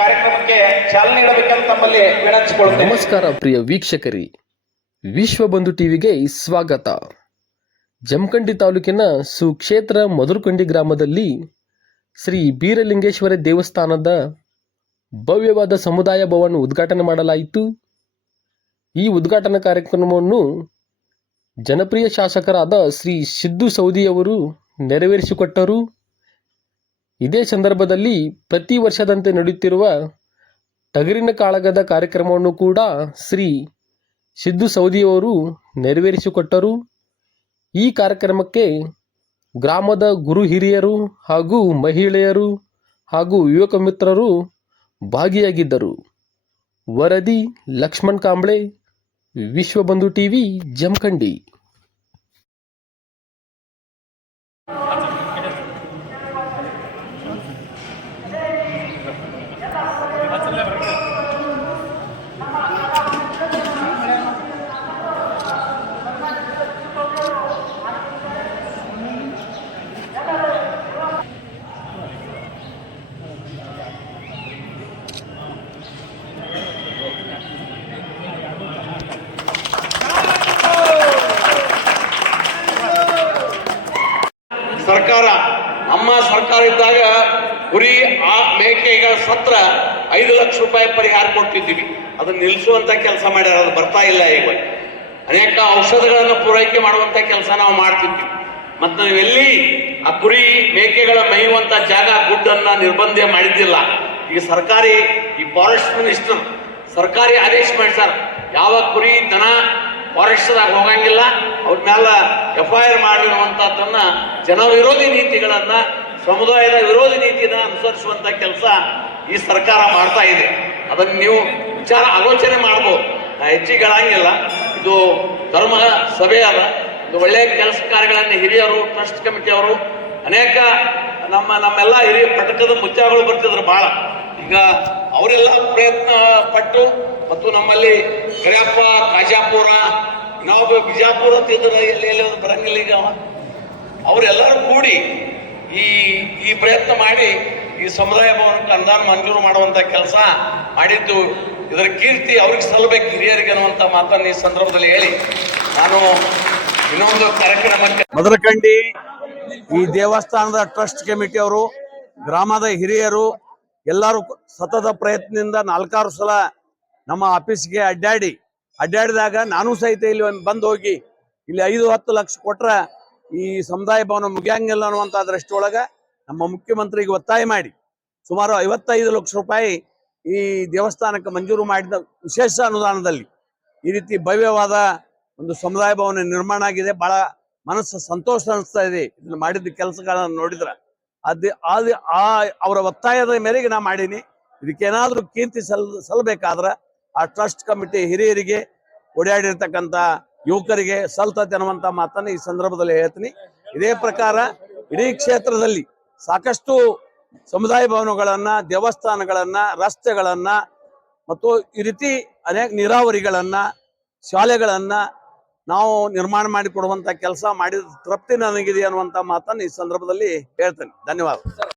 ಕಾರ್ಯಕ್ರಮಕ್ಕೆ ಚಾಲನೆ ನೀಡಬೇಕೆಂದು ತಮ್ಮಲ್ಲಿ ವಿನಂತಿಸಿಕೊಳ್ಳುತ್ತೇನೆ. ನಮಸ್ಕಾರ ಪ್ರಿಯ ವೀಕ್ಷಕರಿ, ವಿಶ್ವಬಂಧು ಟಿವಿಗೆ ಸ್ವಾಗತ. ಜಮಖಂಡಿ ತಾಲೂಕಿನ ಸುಕ್ಷೇತ್ರ ಮಧುರಕೊಂಡಿ ಗ್ರಾಮದಲ್ಲಿ ಶ್ರೀ ಬೀರಲಿಂಗೇಶ್ವರ ದೇವಸ್ಥಾನದ ಭವ್ಯವಾದ ಸಮುದಾಯ ಭವನ ಉದ್ಘಾಟನೆ ಮಾಡಲಾಯಿತು. ಈ ಉದ್ಘಾಟನಾ ಕಾರ್ಯಕ್ರಮವನ್ನು ಜನಪ್ರಿಯ ಶಾಸಕರಾದ ಶ್ರೀ ಸಿದ್ದು ಸೌದಿಯವರು ನೆರವೇರಿಸಿಕೊಟ್ಟರು. ಇದೇ ಸಂದರ್ಭದಲ್ಲಿ ಪ್ರತಿ ವರ್ಷದಂತೆ ನಡೆಯುತ್ತಿರುವ ಟಗರಿನ ಕಾಳಗದ ಕಾರ್ಯಕ್ರಮವನ್ನು ಕೂಡ ಶ್ರೀ ಸಿದ್ದು ಸೌದಿಯವರು ನೆರವೇರಿಸಿಕೊಟ್ಟರು. ಈ ಕಾರ್ಯಕ್ರಮಕ್ಕೆ ಗ್ರಾಮದ ಗುರು ಹಿರಿಯರು ಹಾಗೂ ಮಹಿಳೆಯರು ಹಾಗೂ ಯುವಕ ಮಿತ್ರರು ಭಾಗಿಯಾಗಿದ್ದರು. ವರದಿ ಲಕ್ಷ್ಮಣ್ ಕಾಂಬ್ಳೆ, ವಿಶ್ವಬಂಧು ಟಿವಿ, ಜಮಖಂಡಿ. ಸರ್ಕಾರ ನಮ್ಮ ಸರ್ಕಾರ ಇದ್ದಾಗ ಕುರಿ ಮೇಕೆಗಳ ಸತ್ರ 5 ಲಕ್ಷ ರೂಪಾಯಿ ಪರಿಹಾರ ಕೊಡ್ತಿದ್ದೀವಿ. ಅದನ್ನ ನಿಲ್ಲಿಸುವಂತ ಕೆಲಸ ಮಾಡ್ಯಾರ, ಅದು ಬರ್ತಾ ಇಲ್ಲ. ಈಗ ಅನೇಕ ಔಷಧಗಳನ್ನು ಪೂರೈಕೆ ಮಾಡುವಂತ ಕೆಲಸ ನಾವು ಮಾಡ್ತಿದ್ವಿ. ಮತ್ತು ನಾವೆಲ್ಲಿ ಆ ಕುರಿ ಮೇಕೆಗಳ ಮೇಯುವಂತ ಜಾಗ ಗುಡ್ಡನ್ನ ನಿರ್ಬಂಧ ಮಾಡಿದ್ದಿಲ್ಲ. ಈಗ ಸರ್ಕಾರಿ ಈ ಫಾರೆಸ್ಟ್ ಮಿನಿಸ್ಟರ್ ಸರ್ಕಾರಿ ಆದೇಶ ಮಾಡ್ತಾರೆ, ಯಾವ ಕುರಿ ದನ ಫಾರೆಸ್ಟ್ದಾಗ ಹೋಗಂಗಿಲ್ಲ, ಅವ್ರ ಮ್ಯಾಲ FIR ಮಾಡಿರುವಂತಹದ್ದನ್ನ ಜನ ವಿರೋಧಿ ನೀತಿಗಳನ್ನ, ಸಮುದಾಯದ ವಿರೋಧಿ ನೀತಿನ ಅನುಸರಿಸುವಂತ ಕೆಲಸ ಈ ಸರ್ಕಾರ ಮಾಡ್ತಾ ಇದೆ. ಅದನ್ನು ನೀವು ಆಲೋಚನೆ ಮಾಡ್ಬೋದು. ನಾ ಹೆಚ್ಚಿಗೆ ಹೇಳಂಗಿಲ್ಲ, ಇದು ಧರ್ಮ ಸಭೆ ಅದ. ಇದು ಒಳ್ಳೆಯ ಕೆಲಸ ಕಾರ್ಯಗಳನ್ನು ಹಿರಿಯರು, ಟ್ರಸ್ಟ್ ಕಮಿಟಿಯವರು, ಅನೇಕ ನಮ್ಮೆಲ್ಲ ಹಿರಿಯ ಪಟಕದ ಮುಚ್ಚಾಗಳು ಬರ್ತಿದ್ರು ಭಾಳ. ಈಗ ಅವರೆಲ್ಲ ಪ್ರಯತ್ನ ಪಟ್ಟು, ಮತ್ತು ನಮ್ಮಲ್ಲಿ ಕರಿಯಪ್ಪ ಕಾಜಾಪುರ, ಇನ್ನೊಬ್ಬ ಬಿಜಾಪುರ ಅಂತಿದ್ರೆ ಎಲ್ಲಿ ಬರಂಗಿಲ್ಲ. ಈಗ ಅವರೆಲ್ಲರೂ ಕೂಡಿ ಈ ಪ್ರಯತ್ನ ಮಾಡಿ ಈ ಸಮುದಾಯ ಭವನಕ್ಕೆ ಅನುದಾನ ಮಂಜೂರು ಮಾಡುವಂತ ಕೆಲಸ ಮಾಡಿದ್ದು, ಇದರ ಕೀರ್ತಿ ಅವ್ರಿಗೆ ಸಲ್ಲಬೇಕು ಹಿರಿಯರಿಗೆ ಅನ್ನುವಂಥ ಮಾತನ್ನು ಈ ಸಂದರ್ಭದಲ್ಲಿ ಹೇಳಿ ನಾನು ಇನ್ನೊಂದು ಕಾರ್ಯಕ್ರಮಕ್ಕೆ ಮಧುರಕೊಂಡಿ ಈ ದೇವಸ್ಥಾನದ ಟ್ರಸ್ಟ್ ಕಮಿಟಿಯವರು, ಗ್ರಾಮದ ಹಿರಿಯರು ಎಲ್ಲರೂ ಸತತ ಪ್ರಯತ್ನದಿಂದ 4-6 ಸಲ ನಮ್ಮ ಆಫೀಸ್ಗೆ ಅಡ್ಡಾಡಿದಾಗ ನಾನು ಸಹಿತ ಇಲ್ಲಿ ಬಂದು ಹೋಗಿ ಇಲ್ಲಿ 5-10 ಲಕ್ಷ ಕೊಟ್ರೆ ಈ ಸಮುದಾಯ ಭವನ ಮುಗಿಯಂಗಿಲ್ಲ ಅನ್ನುವಂಥ ದೃಷ್ಟಿಯೊಳಗೆ ನಮ್ಮ ಮುಖ್ಯಮಂತ್ರಿಗೆ ಒತ್ತಾಯ ಮಾಡಿ ಸುಮಾರು 55 ಲಕ್ಷ ರೂಪಾಯಿ ಈ ದೇವಸ್ಥಾನಕ್ಕೆ ಮಂಜೂರು ಮಾಡಿದ ವಿಶೇಷ ಅನುದಾನದಲ್ಲಿ ಈ ರೀತಿ ಭವ್ಯವಾದ ಒಂದು ಸಮುದಾಯ ಭವನ ನಿರ್ಮಾಣ ಆಗಿದೆ. ಬಹಳ ಮನಸ್ಸು ಸಂತೋಷ ಅನಿಸ್ತಾ ಇದೆ ಇದನ್ನ ಮಾಡಿದ ಕೆಲಸಗಳನ್ನ ನೋಡಿದ್ರೆ. ಅವರ ಒತ್ತಾಯದ ಮೇರೆಗೆ ನಾ ಮಾಡೀನಿ. ಇದಕ್ಕೇನಾದ್ರೂ ಕೀರ್ತಿ ಸಲ್ಲಬೇಕಾದ್ರೆ ಆ ಟ್ರಸ್ಟ್ ಕಮಿಟಿ ಹಿರಿಯರಿಗೆ, ಓಡಾಡಿರ್ತಕ್ಕಂಥ ಯುವಕರಿಗೆ ಸಲ್ತತೆ ಅನ್ನುವಂಥ ಮಾತನ್ನು ಈ ಸಂದರ್ಭದಲ್ಲಿ ಹೇಳ್ತೀನಿ. ಇದೇ ಪ್ರಕಾರ ಇಡೀ ಕ್ಷೇತ್ರದಲ್ಲಿ ಸಾಕಷ್ಟು ಸಮುದಾಯ ಭವನಗಳನ್ನ, ದೇವಸ್ಥಾನಗಳನ್ನ, ರಸ್ತೆಗಳನ್ನ ಮತ್ತು ಈ ರೀತಿ ಅನೇಕ ನೀರಾವರಿಗಳನ್ನ, ಶಾಲೆಗಳನ್ನ ನಾವು ನಿರ್ಮಾಣ ಮಾಡಿಕೊಡುವಂತ ಕೆಲಸ ಮಾಡಿದ ತೃಪ್ತಿ ನನಗಿದೆ ಅನ್ನುವಂಥ ಮಾತನ್ನು ಈ ಸಂದರ್ಭದಲ್ಲಿ ಹೇಳ್ತೇನೆ. ಧನ್ಯವಾದ.